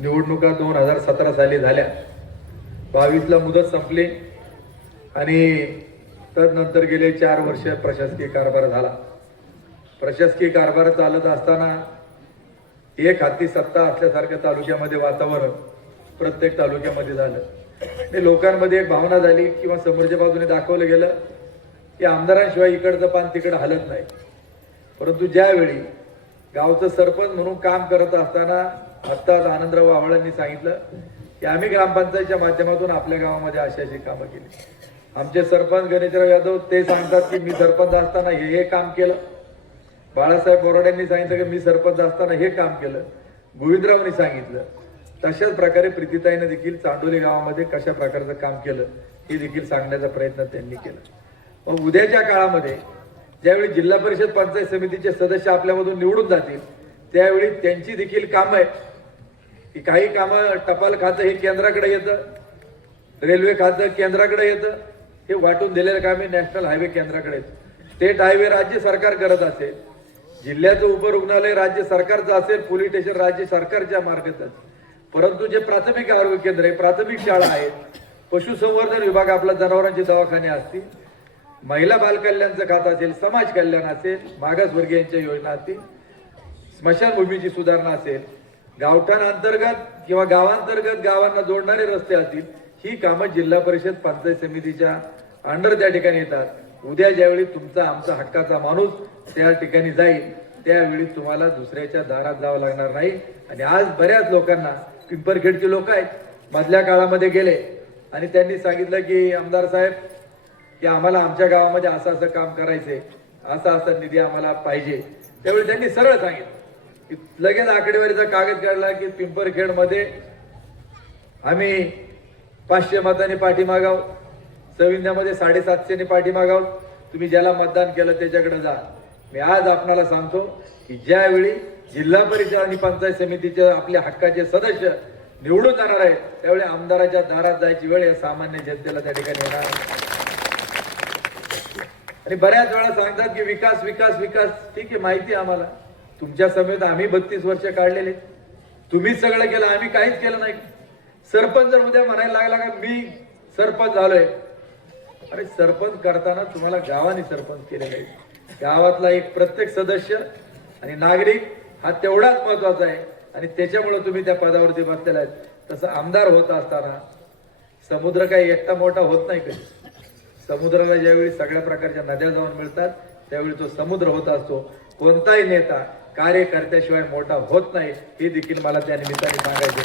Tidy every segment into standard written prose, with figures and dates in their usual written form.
निवडणुका 2017 साली झाल्या, 22ला मुदत संपली आणि तदनंतर गेले 4 वर्ष प्रशासकीय कारभार झाला. प्रशासकीय कारभार चालत असताना एक हाती सत्ता असल्यासारखं तालुक्यामध्ये वातावरण प्रत्येक तालुक्यामध्ये झालं. ते लोकांमध्ये एक भावना झाली किंवा समोरच्या बाजूने दाखवलं गेलं की आमदारांशिवाय इकडचं पान तिकडं हलत नाही. परंतु ज्यावेळी गावचं सरपंच म्हणून काम करत असताना आत्ताच आनंदराव आव्हाडांनी सांगितलं की आम्ही ग्रामपंचायतच्या माध्यमातून आपल्या गावामध्ये अशी कामं केली. आमचे सरपंच गणेशराव यादव ते सांगतात की मी सरपंच असताना हे काम केलं. बाळासाहेब बोराडेंनी सांगितलं की मी सरपंच असताना हे काम केलं. गोविंदरावनी सांगितलं. तशाच प्रकारे प्रीतीताईने देखील चांडोली गावामध्ये कशा प्रकारचं काम केलं हे देखील सांगण्याचा प्रयत्न त्यांनी केला. मग उद्याच्या काळामध्ये ज्यावेळी जिल्हा परिषद पंचायत समितीचे सदस्य आपल्यामधून निवडून जातील त्यावेळी त्यांची देखील कामं आहेत की काही कामं टपाल खातं हे केंद्राकडे येतं, रेल्वे खातं केंद्राकडे येतं, हे वाटून दिलेलं कामे नॅशनल हायवे केंद्राकडे येतं. स्टेट हायवे राज्य सरकार करत असेल, जिल्ह्याचं उपरुग्णालय राज्य सरकारचं असेल, पोलीस स्टेशन राज्य सरकारच्या मार्फत. परंतु जे प्राथमिक आरोग्य केंद्र आहे, प्राथमिक शाळा आहेत, पशुसंवर्धन विभाग आपला, जनावरांचे दवाखाने असतील, महिला बालकल्याणचं खातं असेल, समाज कल्याण असेल, मागासवर्गीयांच्या योजना असतील, स्मशानभूमीची सुधारणा असेल, गावठाण अंतर्गत किंवा गावांतर्गत गावांना जोडणारे रस्ते असतील, ही कामं जिल्हा परिषद पंचायत समितीच्या अंडर त्या ठिकाणी येतात. उद्या ज्यावेळी तुमचा आमचा हक्काचा माणूस त्या ठिकाणी जाईल त्यावेळी तुम्हाला दुसऱ्याच्या दारात जावं लागणार नाही. आणि आज बऱ्याच लोकांना, पिंपरखेडचे लोक आहेत, मधल्या काळामध्ये गेले आणि त्यांनी सांगितलं की आमदार साहेब की आम्हाला आमच्या गावामध्ये असं असं काम करायचंय, असा असा निधी आम्हाला पाहिजे. त्यावेळी त्यांनी सरळ सांगितलं की लगेच आकडेवारीचा कागद काढला की पिंपरखेडमध्ये आम्ही 500 मतांनी पाठीमागाव, सविंद्यामध्ये 750 पाठीमागाव, तुम्ही ज्याला मतदान केलं त्याच्याकडे जा. मी आज आपणाला सांगतो की ज्यावेळी जिल्हा परिषद आणि पंचायत समितीचे आपल्या हक्काचे सदस्य निवडून जाणार आहेत त्यावेळी आमदाराच्या दारात जायची वेळ या सामान्य जनतेला त्या ठिकाणी येणार. आणि बऱ्याच वेळा सांगतात की विकास विकास विकास. ठीक आहे, माहिती आम्हाला, तुमच्या समेत आम्ही 32 वर्ष काढलेले, तुम्हीच सगळं केलं, आम्ही काहीच केलं नाही. सरपंच जर उद्या म्हणायला लागला का मी सरपंच झालोय, अरे सरपंच करताना तुम्हाला गावाने सरपंच केलेलं आहे. गावातला एक प्रत्येक सदस्य आणि नागरिक हा तेवढाच महत्वाचा आहे आणि त्याच्यामुळे तुम्ही त्या पदावरती बसलेला आहेत. तसं आमदार होत असताना समुद्र काही एकटा मोठा होत नाही. कधी समुद्राला ज्यावेळी सगळ्या प्रकारच्या नद्या जाऊन मिळतात त्यावेळी तो समुद्र होत असतो. कोणताही नेता कार्यकर्त्याशिवाय मोठा होत नाही हे देखील मला त्या निमित्ताने सांगायचे.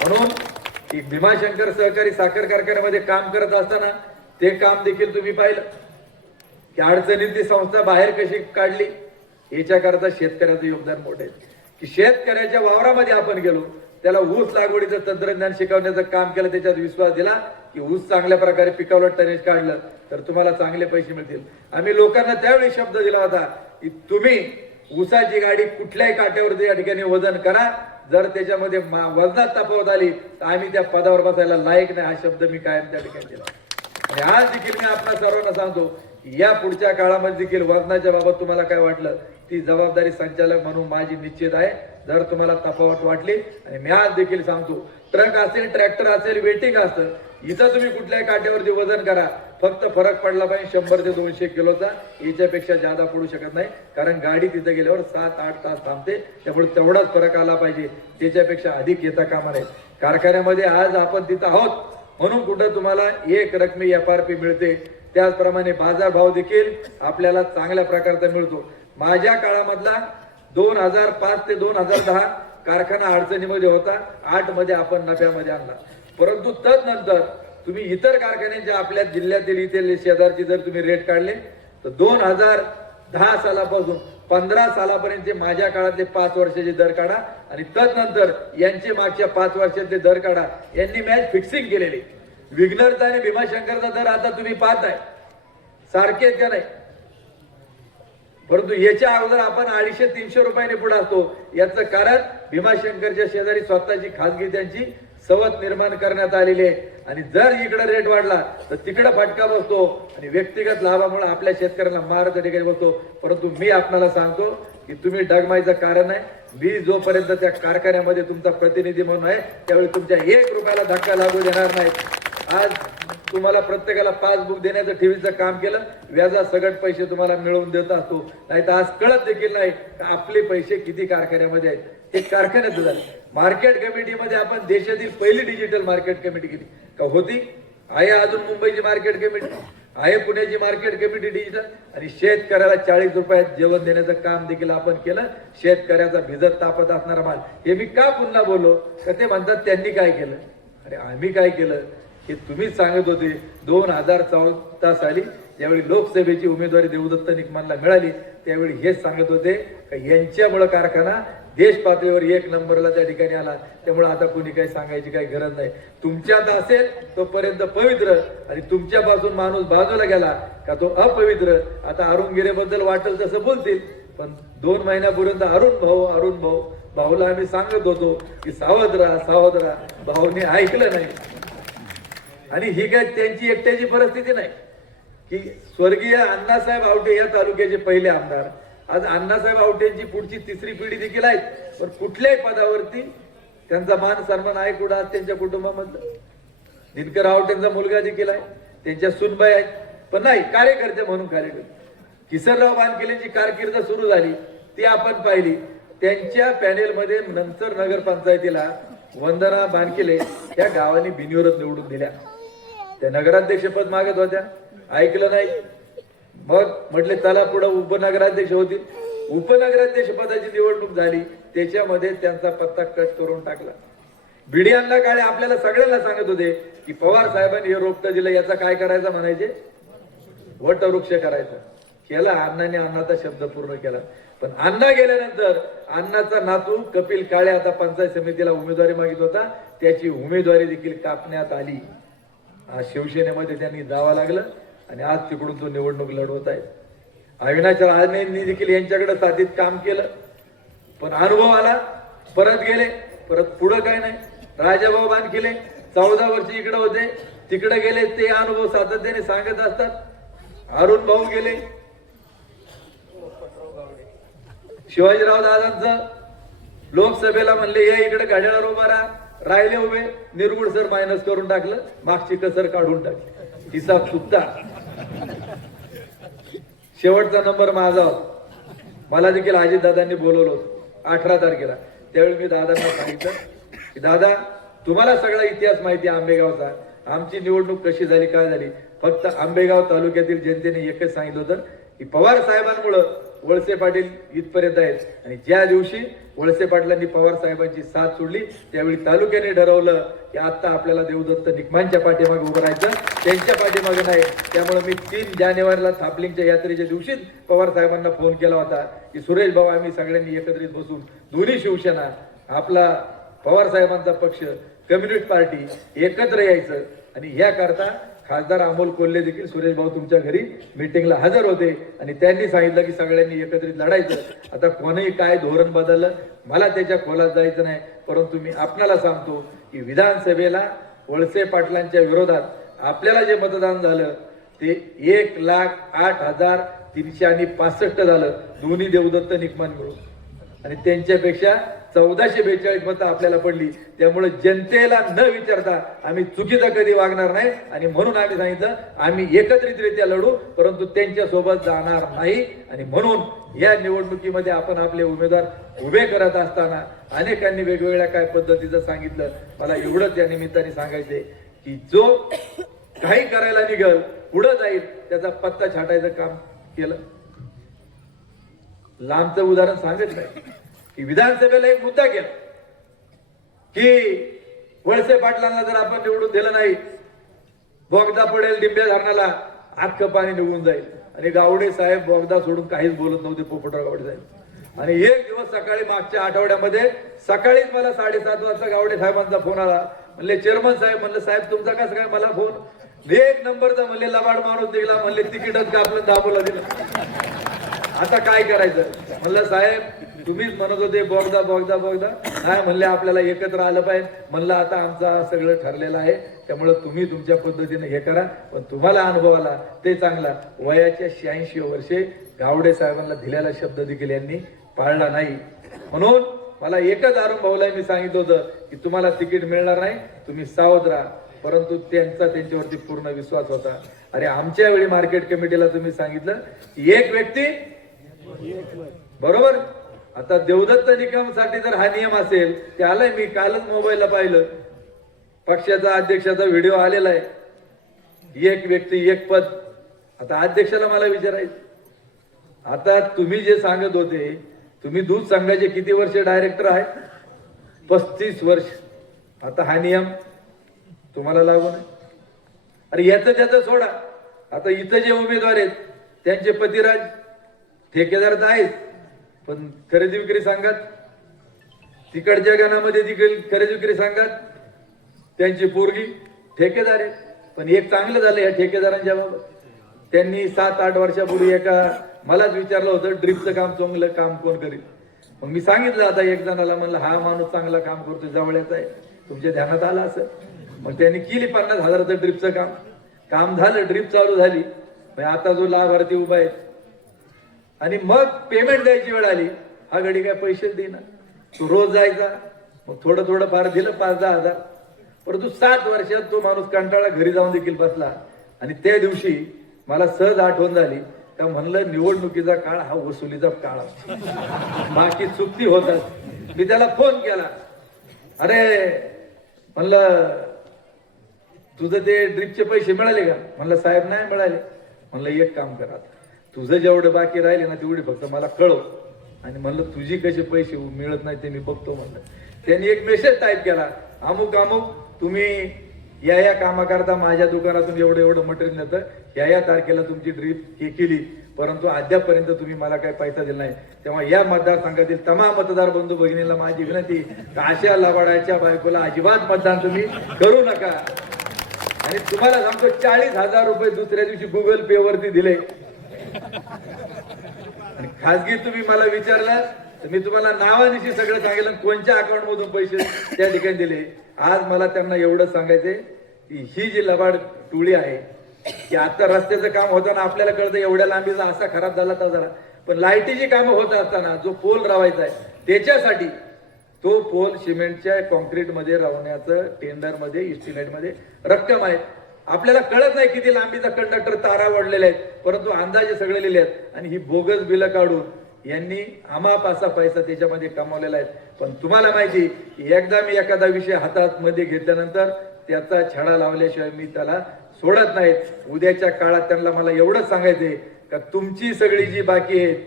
म्हणून भीमाशंकर सहकारी साखर कारखान्यामध्ये काम करत असताना ते काम देखील तुम्ही पाहिलं की अडचणीत ती संस्था बाहेर कशी काढली. याच्याकरता शेतकऱ्याचं योगदान मोठे आहे की शेतकऱ्याच्या वावरामध्ये आपण गेलो, त्याला ऊस लागवडीचं तंत्रज्ञान शिकवण्याचं काम केलं, त्याच्यात विश्वास दिला की ऊस चांगल्या प्रकारे पिकावलं, टनेज काढलं तर तुम्हाला चांगले पैसे मिळतील. आम्ही लोकांना त्यावेळी शब्द दिला होता की तुम्ही ऊसाची गाडी कुठल्याही काट्यावरती या ठिकाणी वजन करा, जर त्याच्यामध्ये वजनात तफावत आली तर आम्ही त्या पदावर बसायला लायक नाही. हा शब्द मी कायम त्या ठिकाणी दिला. आणि आज देखील मी आपल्या सर्वांना सांगतो की या पुढच्या काळामध्ये देखील वजनाच्या बाबत तुम्हाला काय वाटलं ती जबाबदारी संचालक म्हणून माझी निश्चित आहे. जर तुम्हाला तफावत वाटली, आणि मी आज देखील सांगतो ट्रक असेल, ट्रॅक्टर असेल, वेटिंग असतं, इथं तुम्ही कुठल्याही काट्यावरती वजन करा, फक्त फरक पडला पाहिजे 100 ते 200 किलोचा, याच्यापेक्षा जादा पडू शकत नाही. कारण गाडी तिथे गेल्यावर 7-8 तास थांबते, त्यामुळे तेवढाच फरक आला पाहिजे, त्याच्यापेक्षा अधिक येता कामा नये. कारखान्यामध्ये आज आपण तिथं आहोत म्हणून कुठं तुम्हाला एक रकमी FRP मिळते, त्याचप्रमाणे बाजारभाव देखील आपल्याला चांगल्या प्रकारचा मिळतो. माझ्या काळामधला 2005 ते 2010 कारखाना अडचणीमध्ये होता, 8 मध्ये आपण नफ्यामध्ये आणला. परंतु तदनंतर तुम्ही इतर कारखान्यांच्या आपल्या जिल्ह्यातील इथे शेजारची जर तुम्ही रेट काढले तर 2010 सालापासून 15 सालापर्यंत माझ्या काळातले 5 वर्षाचे दर काढा आणि तदनंतर यांचे मागच्या 5 वर्षातले दर काढा. यांनी मॅच फिक्सिंग केलेली. विघ्नरचा आणि भीमाशंकरचा दर आता तुम्ही पाहताय सारखे का नाही, परंतु याच्या अगोदर आपण 250-300 रुपयाने पुढे असतो. याचं कारण भीमाशंकरच्या शेजारी स्वतःची खासगी त्यांची सवत निर्माण करण्यात आलेली आहे. आणि जर इकडे रेट वाढला तर तिकडे फटका बसतो आणि व्यक्तिगत लाभामुळे आपल्या शेतकऱ्यांना मार त्या ठिकाणी बसतो. परंतु मी आपल्याला सांगतो की तुम्ही डगमाईचं कारण नाही. मी जोपर्यंत त्या कारखान्यामध्ये तुमचा प्रतिनिधी म्हणून आहे त्यावेळी तुमच्या 1 रुपयाला धक्का लागू देणार नाही. आज तुम्हाला प्रत्येकाला पासबुक देण्याचं ठेवीचं काम केलं, व्याजा सगट पैसे तुम्हाला मिळवून देत असतो. नाही तर आज कळत देखील नाही आपले पैसे किती कारखान्यामध्ये आहेत. हे कारखान्यात झालं. मार्केट कमिटीमध्ये आपण देशातील पहिली डिजिटल मार्केट कमिटी केली का होती. आहे अजून मुंबईची मार्केट कमिटी आहे, पुण्याची मार्केट कमिटी डिजिटल. आणि शेतकऱ्याला 40 रुपयात जेवण देण्याचं काम देखील आपण केलं. शेतकऱ्याचा भिजत तापत असणारा माल. हे मी का पुन्हा बोललो तर ते म्हणतात त्यांनी काय केलं. अरे आम्ही काय केलं हे तुम्हीच सांगत होते. 2014 साली ज्यावेळी लोकसभेची उमेदवारी देवदत्त निकमांना मिळाली त्यावेळी हेच सांगत होते का यांच्यामुळे कारखाना देश पातळीवर 1 नंबरला त्या ठिकाणी आला. त्यामुळे आता कोणी काही सांगायची काही गरज नाही. तुमच्यात असेल तोपर्यंत पवित्र, आणि तुमच्यापासून माणूस बाजूला गेला का तो अपवित्र. आता अरुण गिरेबद्दल वाटेल तसं बोलतील, पण 2 महिन्यापर्यंत अरुण भाऊ भाऊला आम्ही सांगत होतो की सावध राहा. भाऊने ऐकलं नाही. आणि ही काय त्यांची एकट्याची परिस्थिती नाही की स्वर्गीय अण्णासाहेब आवटे या तालुक्याचे पहिले आमदार आज अण्णासाहेब आवटेंची पुढची 3री पिढी देखील आहेत. पण कुठल्याही पदावरती त्यांचा मान सन्मान आहे कुठं आज त्यांच्या कुटुंबामधलं. दिनकर आवटेंचा मुलगा देखील आहे, त्यांच्या सुनबाई आहेत, पण नाही कार्यकर्ते म्हणून कार्यकर्ते. किसनराव बानकेलेंची कारकीर्द सुरू झाली ती आपण पाहिली. त्यांच्या पॅनेलमध्ये नंतर नगरपंचायतीला वंदना बानकेले या गावाने बिनविरोध निवडून दिल्या. त्या नगराध्यक्षपद मागत होत्या, ऐकलं नाही. मग म्हटले चला पुढे उपनगराध्यक्ष होतील. उपनगराध्यक्ष पदाची निवडणूक झाली, त्याच्यामध्ये त्यांचा पत्ता कट करून टाकला. भिडियांना काळे आपल्याला सगळ्यांना सांगत होते की पवार साहेबांनी हे रोपटं दिलं, याचा काय करायचं म्हणायचे, वटवृक्ष करायचा. केला अण्णांनी, अण्णाचा शब्द पूर्ण केला. पण अण्णा गेल्यानंतर अण्णाचा नातू कपिल काळे आता पंचायत समितीला उमेदवारी मागित होता, त्याची उमेदवारी देखील कापण्यात आली. आज शिवसेनेमध्ये त्यांनी जावं लागलं आणि आज तिकडून तो निवडणूक लढवत आहे. अविनाश राणेंनी देखील यांच्याकडे साधीत काम केलं, पण अनुभव आला, परत गेले. परत पुढं काय नाही. राजाभाऊ बानकेले 14 वर्ष इकडे होते, तिकडे गेले, ते अनुभव सातत्याने सांगत असतात. अरुण भाऊ गेले, शिवाजीराव दादांचं लोकसभेला म्हणले या इकडे घड्याळावर उभा राहा, राहिले उभे, निरगुड सर मायनस करून टाकलं, मागची कसर काढून टाकली. हिसाब चुकता. शेवटचा नंबर माझा. मला देखील अजितदादांनी बोलवलं होतं 18 तारखेला. त्यावेळी मी दादांना सांगितलं की दादा तुम्हाला सगळा इतिहास माहिती आहे आंबेगावचा, आमची निवडणूक कशी झाली काय झाली. फक्त आंबेगाव तालुक्यातील जनतेने एकच सांगितलं होतं की पवार साहेबांमुळे वळसे पाटील इथपर्यंत आहेत. आणि ज्या दिवशी वळसे पाटलांनी पवार साहेबांची साथ सोडली त्यावेळी तालुक्याने ठरवलं की आता आपल्याला देवदत्त निकमांच्या पाठीमागे उभं राहायचं, त्यांच्या पाठीमागे नाही. त्यामुळे मी 3 जानेवारीला थापलिंगच्या यात्रेच्या दिवशीच पवार साहेबांना फोन केला होता की सुरेश भाऊ आम्ही सगळ्यांनी एकत्रित बसून दोन्ही शिवसेना, आपला पवार साहेबांचा पक्ष, कम्युनिस्ट पार्टी एकत्र यायचं. आणि याकरता खासदार अमोल कोल्हे देखील सुरेश भाऊ तुमच्या घरी मीटिंगला हजर होते आणि त्यांनी सांगितलं की सगळ्यांनी एकत्रित लढायचं. आता कोणीही काय धोरण बदललं मला त्याच्या खोलात जायचं नाही, परंतु मी आपल्याला सांगतो की विधानसभेला वळसे पाटलांच्या विरोधात आपल्याला जे मतदान झालं ते 1,08,365 झालं, दोन्ही देवदत्त निकमान मिळून. आणि त्यांच्यापेक्षा 1442 मतं आपल्याला पडली. त्यामुळे जनतेला न विचारता आम्ही चुकीचं कधी वागणार नाही. आणि म्हणून आम्ही सांगितलं आम्ही एकत्रितरित्या लढू, परंतु त्यांच्या सोबत जाणार नाही. आणि म्हणून या निवडणुकीमध्ये आपण आपले उमेदवार उभे करत असताना अनेकांनी वेगवेगळ्या काय पद्धतीचं सांगितलं. मला एवढंच या निमित्ताने सांगायचंय की जो काही करायला निघल पुढे जाईल त्याचा पत्ता छाटायचं काम केलं. लांबचं उदाहरण सांगितलं की विधानसभेला एक मुद्दा केला की वळसे पाटलांना जर आपण निवडून दिलं नाही बोगदा पडेल डिंब्या धरणाला, अख्खं पाणी निघून जाईल. आणि गावडे साहेब बोगदा सोडून काहीच बोलत नव्हते, पोपटराव गावडे साहेब. आणि एक दिवस सकाळी मागच्या आठवड्यामध्ये सकाळीच मला 7:30 वाजता गावडे साहेबांचा फोन आला. म्हणले चेअरमन साहेब, म्हणलं साहेब तुमचा कसं काय मला फोन, 1 नंबरचा म्हणले लबाड माणूस दिला, म्हणले तिकीटच कापलं, दाबोला दिलं. आता काय करायचं. म्हणलं साहेब तुम्हीच म्हणत होते बोगदा बोगदा बोगदा, नाही म्हणले आपल्याला एकत्र आलं पाहिजे. म्हणलं आता आमचा सगळं ठरलेलं आहे, त्यामुळे तुम्ही तुमच्या पद्धतीने हे करा. पण तुम्हाला अनुभव आला ते चांगला. वयाच्या 86 वर्षे गावडे साहेबांना दिलेला शब्द देखील यांनी पाळला नाही. म्हणून मला एकच अरुण भाऊला मी सांगितलं होतं की तुम्हाला तिकीट मिळणार नाही, तुम्ही सावध राहा. परंतु त्यांच्यावरती पूर्ण विश्वास होता. अरे आमच्या वेळी मार्केट कमिटीला तुम्ही सांगितलं की एक व्यक्ती बरोबर. आता देवदत्त निकमसाठी जर हा नियम असेल, ते आलाय, मी कालच मोबाईलला पाहिलं, पक्षाचा अध्यक्षाचा व्हिडिओ आलेला आहे, एक व्यक्ती एक पद. आता अध्यक्षाला मला विचारायचं, आता तुम्ही जे सांगत होते, तुम्ही दूध संघाचे किती वर्ष डायरेक्टर आहेत? 35 वर्ष. आता हा नियम तुम्हाला लागू नाही. अरे याचं त्याचं सोडा. आता इथं जे उमेदवार आहेत त्यांचे पतिराज ठेकेदार तर आहेत, पण खरेदी विक्री सांगत तिकडच्या गणामध्ये खरेदी विक्री सांगत त्यांची पोरगी ठेकेदार आहे. पण एक चांगलं झालं या ठेकेदारांच्या बाबत, त्यांनी 7-8 वर्षापूर्वी मलाच विचारलं होतं ड्रिपचं काम चांगलं काम कोण करेल. मग मी सांगितलं आता एक जणाला, म्हणलं हा माणूस चांगला काम करतो, जवळचा आहे, तुमच्या ध्यानात आलं असं. मग त्यांनी केली 50,000चं ड्रिपचं काम झालं, ड्रिप चालू झाली. आता जो लाभार्थी उभा आहे आणि मग पेमेंट द्यायची वेळ आली, हा गडी काय पैसे देईना, तो रोज जायचा, मग थोडं थोडं फार दिलं 5-10 हजार. परंतु 7 वर्षात तो माणूस कंटाळा घरी जाऊन देखील बसला. आणि त्या दिवशी मला सहज आठवण झाली का, म्हणलं निवडणुकीचा काळ हा वसुलीचा काळ असतो, बाकी चुकती होतात. मी त्याला फोन केला, अरे म्हणलं तुझं ते ड्रिपचे पैसे मिळाले का? म्हणलं साहेब नाही मिळाले. म्हणलं एक काम करा, तुझं जेवढं बाकी राहिले ना तेवढे फक्त मला कळव, आणि म्हणलं तुझी कसे पैसे मिळत नाही ते मी बघतो. म्हणलं त्यांनी एक मेसेज टाईप केला, अमुक अमुक तुम्ही या कामाकरता माझ्या दुकानातून एवढं मटेरियल नेतं, या तारखेला तुमची ड्रिप हे केली, परंतु अद्यापपर्यंत तुम्ही मला काही पैसा दिला नाही. तेव्हा या मतदारसंघातील तमाम मतदार बंधू भगिनीला माझी विनंती, अशा लबाडाच्या बायकोला अजिबात मतदान तुम्ही करू नका. आणि तुम्हाला सांगतो 40,000 रुपये दुसऱ्या दिवशी गुगल पे वरती दिले. आणि खासगी तुम्ही मला विचारलं तर मी तुम्हाला नावानिशी सगळं सांगितलं, कोणत्या अकाउंट मधून पैसे त्या ठिकाणी दिले. आज मला त्यांना एवढं सांगायचंय की ही जी लबाड टोळी आहे, की आता रस्त्याचं काम होताना आपल्याला कळतं एवढ्या लांबीचा असा खराब झाला तर झाला, पण लाईटीची कामं होत असताना जो पोल रावायचा आहे त्याच्यासाठी तो पोल सिमेंटच्या कॉन्क्रीट मध्ये रावण्याचं टेंडर मध्ये इस्टिमेट मध्ये रक्कम आहे. आपल्याला कळत नाही किती लांबीचा कंडक्टर तारा ओढलेले आहेत, परंतु अंदाजे सगळे लिहिले आहेत. आणि ही बोगस बिलं काढून यांनी आमाप असा पैसा त्याच्यामध्ये कमावलेला आहे. पण तुम्हाला माहिती, एकदा मी एखादा विषय हातात मध्ये घेतल्यानंतर त्याचा छडा लावल्याशिवाय मी त्याला सोडत नाहीत. उद्याच्या काळात त्यांना मला एवढंच सांगायचंय का तुमची सगळी जी बाकी आहेत,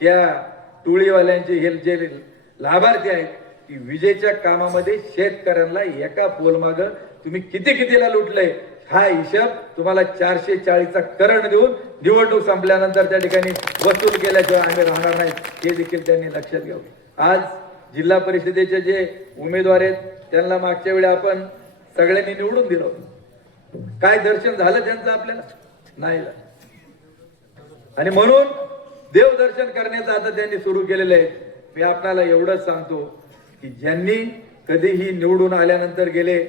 ह्या टोळीवाल्यांचे हे जे लाभार्थी आहेत, की विजेच्या कामामध्ये शेतकऱ्यांना एका पोल माग तुम्ही कितीला लुटलंय, हा हिशोब तुम्हाला 440चा करंट देऊन निवडणूक संपल्यानंतर त्या ठिकाणी वसूल केल्याशिवाय आम्ही राहणार नाही, हे देखील त्यांनी लक्षात घ्यावं. आज जिल्हा परिषदेचे जे उमेदवार आहेत त्यांना मागच्या वेळी आपण सगळ्यांनी निवडून दिलं, काय दर्शन झालं त्यांचं आपल्याला नाही. आणि म्हणून देवदर्शन करण्याचं आता त्यांनी सुरू केलेलं आहे. मी आपल्याला एवढंच सांगतो की ज्यांनी कधीही निवडून आल्यानंतर गेले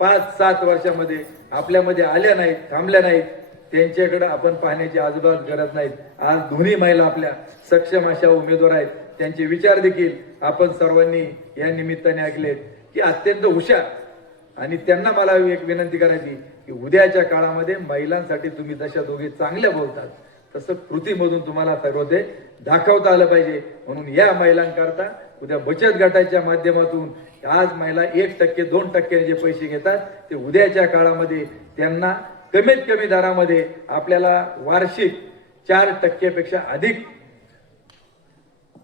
5-7 वर्षामध्ये आपल्यामध्ये आल्या नाहीत, थांबल्या नाहीत, त्यांच्याकडे आपण पाहण्याची अजिबात गरज नाही. आज दोन्ही महिला आपल्या सक्षम अशा उमेदवार आहेत. त्यांचे विचार देखील आपण सर्वांनी या निमित्ताने ऐकलेत की अत्यंत हुशार. आणि त्यांना मला एक विनंती करायची की उद्याच्या काळामध्ये महिलांसाठी तुम्ही जशा दोघे चांगल्या बोलतात तसं कृतीमधून तुम्हाला सर्व ते दाखवता आलं पाहिजे. म्हणून या महिलांकरता उद्या बचत गटाच्या माध्यमातून आज महिला 1%, 2% जे पैसे घेतात ते उद्याच्या काळामध्ये त्यांना कमीत कमी दरामध्ये आपल्याला वार्षिक 4% पेक्षा अधिक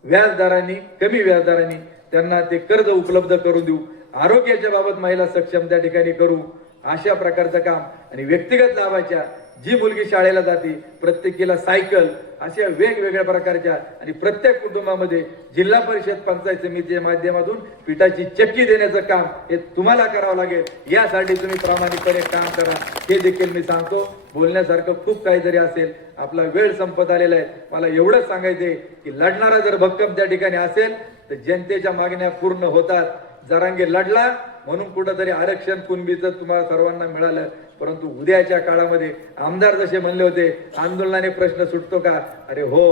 व्याजदरांनी, कमी व्याजदरांनी त्यांना ते कर्ज उपलब्ध करून देऊ. आरोग्याच्या बाबत महिला सक्षम त्या ठिकाणी करू. अशा प्रकारचं काम. आणि व्यक्तिगत लाभाच्या, जी मुलगी शाळेला जाते प्रत्येकीला सायकल, अशा वेगवेगळ्या प्रकारच्या, आणि प्रत्येक कुटुंबामध्ये जिल्हा परिषद पंचायत समितीच्या माध्यमातून पिठाची चक्की देण्याचं काम हे तुम्हाला करावं लागेल. यासाठी तुम्ही प्रामाणिकपणे काम करा, हे देखील मी सांगतो. बोलण्यासारखं खूप काहीतरी असेल, आपला वेळ संपत आलेला आहे. मला एवढंच सांगायचंय की लढणारा जर भक्कम त्या ठिकाणी असेल तर जनतेच्या मागण्या पूर्ण होतात. जरांगे लढला म्हणून कुठंतरी आरक्षण कुणबीचं तुम्हाला सर्वांना मिळालं, परंतु उद्याच्या काळामध्ये आमदार जसे म्हणले होते आंदोलनाने प्रश्न सुटतो का, अरे हो,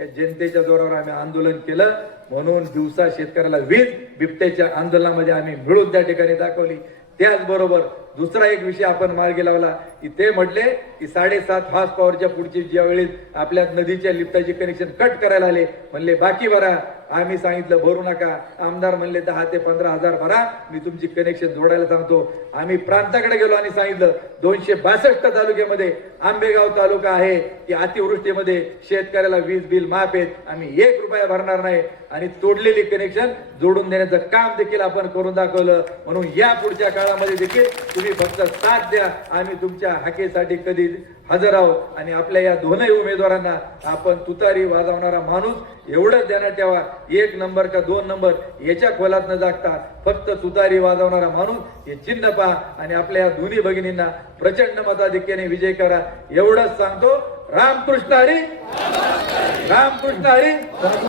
या जनतेच्या जोरावर आम्ही आंदोलन केलं म्हणून दिवसा शेतकऱ्याला वीज बिबट्याच्या आंदोलनामध्ये आम्ही मिळून त्या ठिकाणी दाखवली. त्याचबरोबर दुसरा एक विषय आपण मार्गी लावला की ते म्हटले की 7.5 हॉर्स पॉवरच्या पुढची ज्यावेळी आपल्या नदीच्या लिफ्टाचे कनेक्शन कट करायला आले, म्हणले बाकी भरा. आम्ही सांगितलं भरू नका. आमदार म्हणले 10 ते 15 हजार भरा, मी तुमची कनेक्शन जोडायला सांगतो. आम्ही प्रांताकडे गेलो आणि सांगितलं 262 तालुक्यामध्ये आंबेगाव तालुका आहे की अतिवृष्टीमध्ये शेतकऱ्याला वीज बिल माफ आहेत, आम्ही 1 रुपया भरणार नाही आणि तोडलेली कनेक्शन जोडून देण्याचं काम देखील आपण करून दाखवलं. म्हणून या पुढच्या काळामध्ये देखील तुम्ही फक्त साथ द्या, आम्ही तुमच्या हाकेसाठी कधी हजर आहोत. आणि आपल्या या दोनही उमेदवारांना आपण तुतारी वाजवणारा माणूस एवढंच ध्यानात ठेवा, 1 नंबर का 2 नंबर याच्या खोलात न जागता फक्त तुतारी वाजवणारा माणूस हे चिन्ह पहा आणि आपल्या या दोन्ही भगिनींना प्रचंड मताधिक्याने विजय करा एवढंच सांगतो. रामकृष्ण हरी, रामकृष्ण हरी.